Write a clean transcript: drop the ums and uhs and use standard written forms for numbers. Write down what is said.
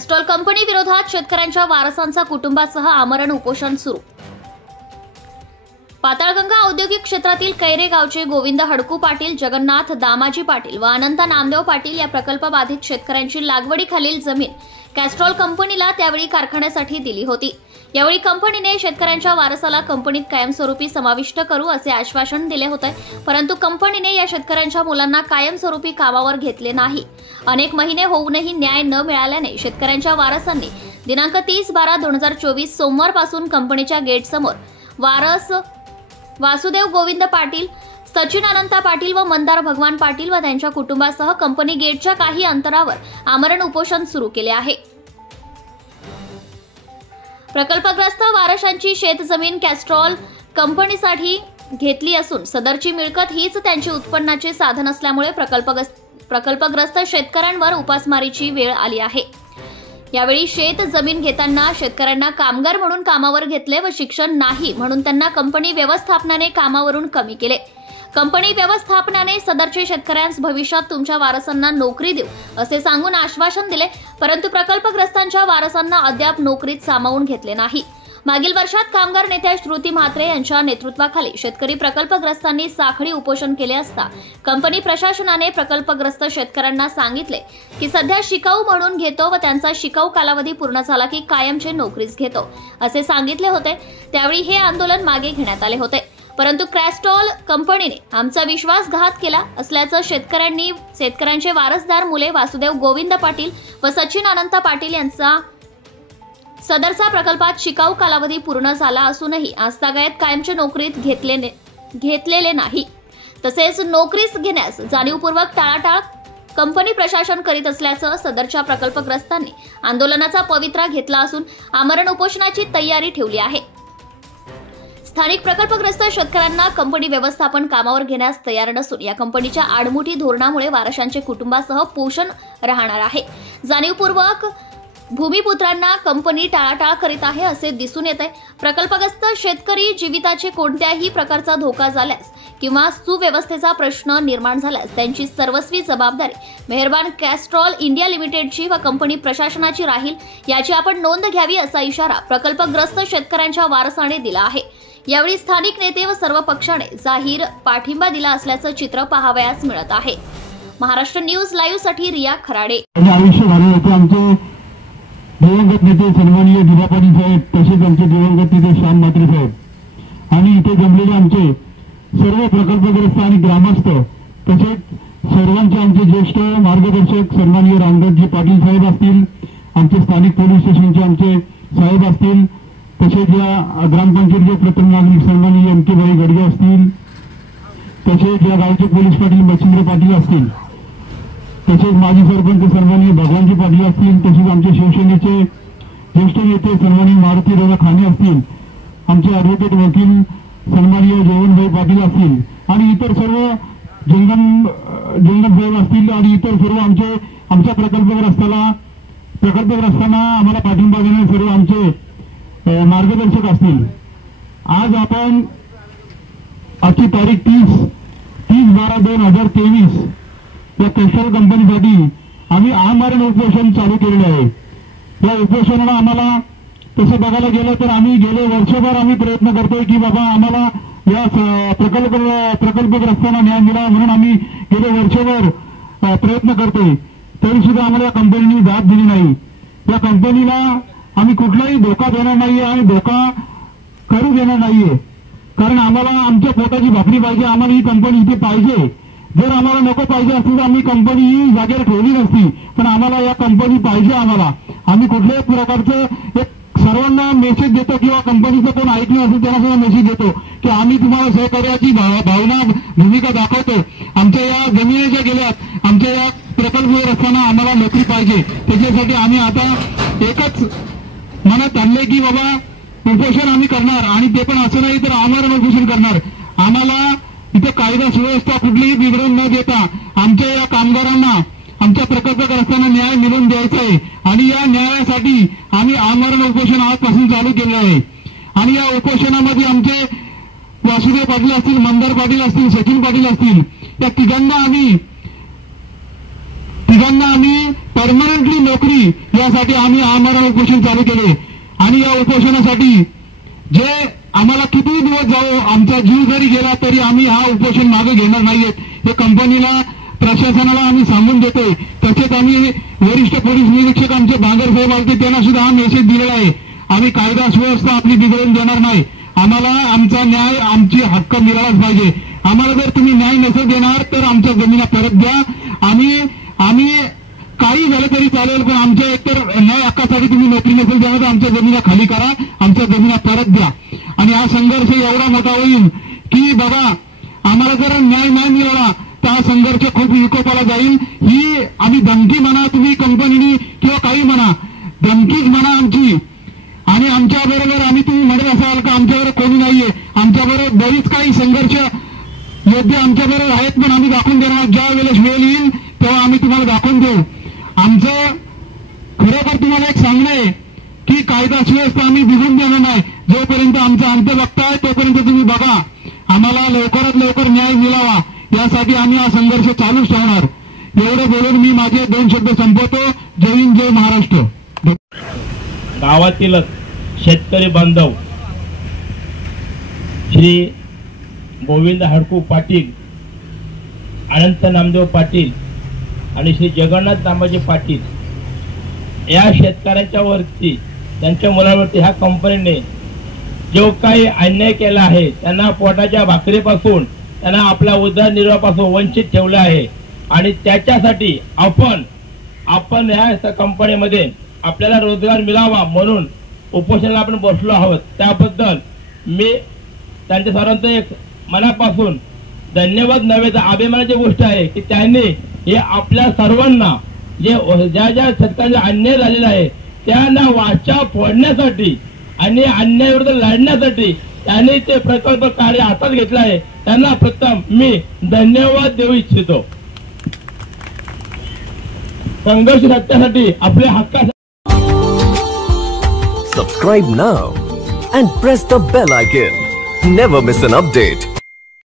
Castrol company विरोधात शेतकऱ्यांच्या वारसांचा कुटुंबासह आमरण उपोषण सुरू। पाताळगंगा औद्योगिक क्षेत्रातील कैरे गावचे गोविंद हडकू पाटील, जगन्नाथ दामाजी पाटील व अनंत नामदेव पाटील या प्रकल्प बाधित शेतकऱ्यांची लागवडीखालील जमीन कॅस्ट्रॉल कंपनीला त्यावेळी कारखान्यासाठी दिली होती। यावेळी कंपनीने शेतकऱ्यांच्या वारसाला कंपनीत कायमस्वरूपी समाविष्ट करू असे आश्वासन दिले होते, परंतु कंपनीने या शेतकऱ्यांच्या मुलांना कायमस्वरूपी कामावर घेतले नाही। अनेक महिने होऊनही न्याय न मिळाल्याने शेतकऱ्यांच्या वारसांनी दिनांक 30/12/2024 सोमवारपासून कंपनीच्या गेटसमोर वारस वासुदेव गोविंद पाटील, सचिन अनंता पाटील व मंदार भगवान पाटील व त्यांच्या कुटुंबासह कंपनी गेटच्या काही अंतरावर आमरण उपोषण सुरू केले आहे। प्रकल्पग्रस्त वारसांची शेतजमीन कॅस्ट्रॉल कंपनीसाठी घेतली असून सदरची मिळकत हीच त्यांची उत्पन्नाचे साधन असल्यामुळे प्रकल्पग्रस्त शेतकऱ्यांवर उपासमारीची वेळ आली आहे। यावेळी शेत जमीन घेताना शेतकऱ्यांना कामगार म्हणून कामावर घेतले व शिक्षण नाही म्हणून त्यांना कंपनी व्यवस्थापनाने कामावरून कमी केले। कंपनी व्यवस्थापनाने सदरचे शेतकऱ्यांस भविष्यात तुमच्या वारसांना नोकरी देऊ असे सांगून आश्वासन दिले, परंतु प्रकल्पग्रस्तांच्या वारसांना अद्याप नोकरीत सामावून घेतले नाही। मागील वर्षात कामगार नेत्या श्रुती म्हात्रे यांच्या नेतृत्वाखाली शेतकरी प्रकल्पग्रस्तांनी साखळी उपोषण केले असता कंपनी प्रशासनाने प्रकल्पग्रस्त शेतकऱ्यांना सांगितले की सध्या शिकाऊ म्हणून घेतो व त्यांचा शिकाऊ कालावधी पूर्ण झाला की कायमचे नोकरीस घेतो असे सांगितले होते। त्यावेळी हे आंदोलन मागे घेण्यात आले होते, परंतु कॅस्ट्रॉल कंपनीने आमचा विश्वासघात केला असल्याचं शेतकऱ्यांचे वारसदार मुले वासुदेव गोविंद पाटील व सचिन अनंत पाटील यांचा सदरचा प्रकल्पात शिकाऊ कालावधी पूर्ण झाला असूनही आजतागायत कायमच्या नोकरीत घेतलेले नाही, तसेच नोकरीस घेण्यास जाणीवपूर्वक टाळाटाळ कंपनी प्रशासन करीत असल्याचं सदरच्या प्रकल्पग्रस्तांनी आंदोलनाचा पवित्रा घेतला असून आमरण उपोषणाची तयारी ठेवली आहे। स्थानिक प्रकल्पग्रस्त शेतकऱ्यांना कंपनी व्यवस्थापन कामावर घेण्यास तयार नसून या कंपनीच्या आडमुठी धोरणामुळे वारसांचे कुटुंबासह पोषण राहणार आहे। जाणीवपूर्वक भूमिपुत्रांना कंपनी टाळाटाळ करीत आहे असे दिसून येते। प्रकल्पग्रस्त शेतकरी जीविताचे कोणत्याही प्रकारचा धोका झाल्यास किंवा सुव्यवस्थेचा प्रश्न निर्माण झाल्यास त्यांची सर्वस्वी जबाबदारी मेहरबान कॅस्ट्रॉल इंडिया लिमिटेडची व कंपनी प्रशासनाची राहील, याची आपण नोंद घ्यावी असा इशारा प्रकल्पग्रस्त शेतकऱ्यांच्या वारसाने दिला आहे। यावेळी स्थानिक नेते व सर्व पक्षाने जाहीर पाठिंबा दिला असल्याचं चित्र पाहावयास मिळत आहे। महाराष्ट्र न्यूज लाईव्ह साठी रिया खराडे। दिवंगत नेते सन्माननीय दिबा पाटील साहेब, तसेच आमचे दिवंगत नेते श्याम म्हात्रे साहेब आणि इथे जमलेले आमचे सर्व प्रकल्पग्रस्त आणि ग्रामस्थ, तसेच सर्वांचे आमचे ज्येष्ठ मार्गदर्शक सन्माननीय रामदासजी पाटील साहेब असतील, आमचे स्थानिक पोलीस स्टेशनचे आमचे साहेब असतील, तसेच या ग्रामपंचायतीचे प्रथम नागरिक सन्माननीय एम.के. गडगे असतील, तसेच या गावचे पोलीस पाटील मच्छिंद्र पाटील असतील, तसेच माजी सरपंच सन्माननीय भगवानजी पाटील असतील, तसेच आमचे शिवसेनेचे ज्येष्ठ नेते सन्माननीय मारुती दादा खाने असतील, आमचे ॲडव्होकेट वकील सन्माननीय जयवंतभाई पाटील असतील आणि इतर सर्व जंगम साहेब असतील आणि इतर सर्व आमच्या प्रकल्पग्रस्तांना आम्हाला पाठिंबा देणारे सर्व आमचे मार्गदर्शक असतील। आज आपण आजची तारीख 30/12/2023 या कॅस्ट्रॉल कंपनीसाठी आम्ही आमरण उपोषण चालू केलेले आहे। या उपोषणाला आम्हाला तसं बघायला गेलं तर आम्ही गेले वर्षभर आम्ही प्रयत्न करतोय की बाबा आम्हाला या प्रकल्पग्रस्तांना न्याय मिळावा म्हणून आम्ही गेले वर्षभर प्रयत्न करतोय, तरी सुद्धा आम्हाला या कंपनीने दाद दिली नाही। या कंपनीला आम्ही कुठलाही धोका देणार नाहीये आणि धोका करू देणार नाहीये, कारण आम्हाला आमच्या पोटाची भाकरी पाहिजे, आम्हाला ही कंपनी इथे पाहिजे। जर आम्हाला नको पाहिजे असती तर आम्ही कंपनी ही जागेवर ठेवली नसती, पण आम्हाला या कंपनी पाहिजे। आम्ही कुठल्याही प्रकारचं एक सर्वांना मेसेज देतो किंवा कंपनीचं कोण ऐकलं असेल त्यांना सुद्धा मेसेज देतो की आम्ही तुम्हाला सहकार्याची भावना भूमिका दाखवतो। आमच्या या जमिनी ज्या गेल्यात, आमच्या या प्रकल्पग्रस्तांना आम्हाला नोकरी पाहिजे, त्याच्यासाठी आम्ही आता एकच मनात आणले की बाबा उपोषण आम्ही करणार आणि ते पण असं नाही तर आमरण उपोषण करणार। आम्हाला इथे कायदा सुव्यवस्था कुठलीही बिघडून न देता आमच्या या कामगारांना, आमच्या प्रकल्पग्रस्तांना न्याय मिळवून द्यायचा आहे आणि या न्यायासाठी आम्ही आमरण उपोषण आजपासून चालू केले आहे। आणि या उपोषणामध्ये आमचे वासुदेव पाटील असतील, मंदार पाटील असतील, सचिन पाटील असतील, या तिघांना आम्ही परमनंटली नोकरी यासाठी आम्ही आमरण उपोषण चालू केले. आणि या उपोषणासाठी जे आम्हाला कितीही दिवस जाऊ, आमचा जीव जरी गेला तरी आम्ही हा उपोषण मागे घेणार नाहीयेत. हे कंपनीला, प्रशासनाला आम्ही सांगून देतोय. तसेच आम्ही वरिष्ठ पोलीस निरीक्षक आमचे बांगर साहेब आलते, त्यांना सुद्धा हा मेसेज दिलेला आहे. आम्ही कायदा सुव्यवस्था आपली बिघडवून देणार नाही. आम्हाला आमचा न्याय, आमची हक्क मिळालाच पाहिजे. आम्हाला जर तुम्ही न्याय नसेल देणार तर आमच्या जमिना परत द्या. आम्ही काही झालं तरी चालेल, पण आमच्या एकतर न्याय हक्कासाठी तुम्ही नोकरी नसेल देणार तर आमच्या जमिना खाली करा, आमच्या जमिना परत द्या. आणि हा संघर्ष एवढा मोठा होईल की बघा, आम्हाला जर न्याय नाही मिळाला तर हा संघर्ष खूप विकोपाला जाईल. ही आम्ही धमकी म्हणा, तुम्ही कंपनीनी किंवा काही म्हणा, धमकीच म्हणा आमची. आणि आमच्या बरोबर आम्ही, तुम्ही म्हणत असाल का आमच्याबरोबर कोणी नाहीये, आमच्याबरोबर बरीच काही संघर्ष योद्धे आमच्याबरोबर आहेत, पण आम्ही दाखवून देणार. ज्या वेळेस वेळ येईल तेव्हा आम्ही तुम्हाला दाखवून देऊ. आमचं खरोखर तुम्हाला एक सांगणं आहे की कायदा सुव्यवस्था आम्ही बिघडून देणार नाही. जोपर्यंत आमचा अंत बघताय तोपर्यंत तुम्ही बघा. आम्हाला लवकरात लवकर न्याय मिळावा यासाठी आम्ही हा संघर्ष चालूच ठेवणार. एवढं बोलून मी माझे 2 शब्द संपवतो. जय हिंद, जय महाराष्ट्र. गावातीलच शेतकरी बांधव श्री गोविंद हडकू पाटील, अनंत नामदेव पाटील आणि श्री जगन्नाथ नामाजी पाटील या शेतकऱ्यांच्या वरती, त्यांच्या मुलांवरती ह्या कंपनीने जो काही अन्याय केला आहे, त्यांना पोटाच्या भाकरीपासून, त्यांना आपल्या उदरनिर्वाहापासून वंचित ठेवलं आहे. आणि त्याच्यासाठी आपण ह्या कंपनीमध्ये आपल्याला रोजगार मिळावा म्हणून उपोषणाला आपण बसलो आहोत. त्याबद्दल मी त्यांच्या सर्वांचं एक मनापासून धन्यवाद नव्हे तर अभिमानाची गोष्ट आहे की त्यांनी हे आपल्या सर्वांना ज्या शेतकऱ्यांचा अन्याय झालेला आहे त्यांना वाचा फोडण्यासाठी आणि अन्यायाविरुद्ध लढण्यासाठी त्यांनी ते प्रकल्प कार्य हातात घेतलं आहे. त्यांना प्रथम मी धन्यवाद देऊ इच्छितो. संघर्ष सत्यासाठी आपल्या हक्कासाठी. Subscribe now and press the bell icon. Never miss an update.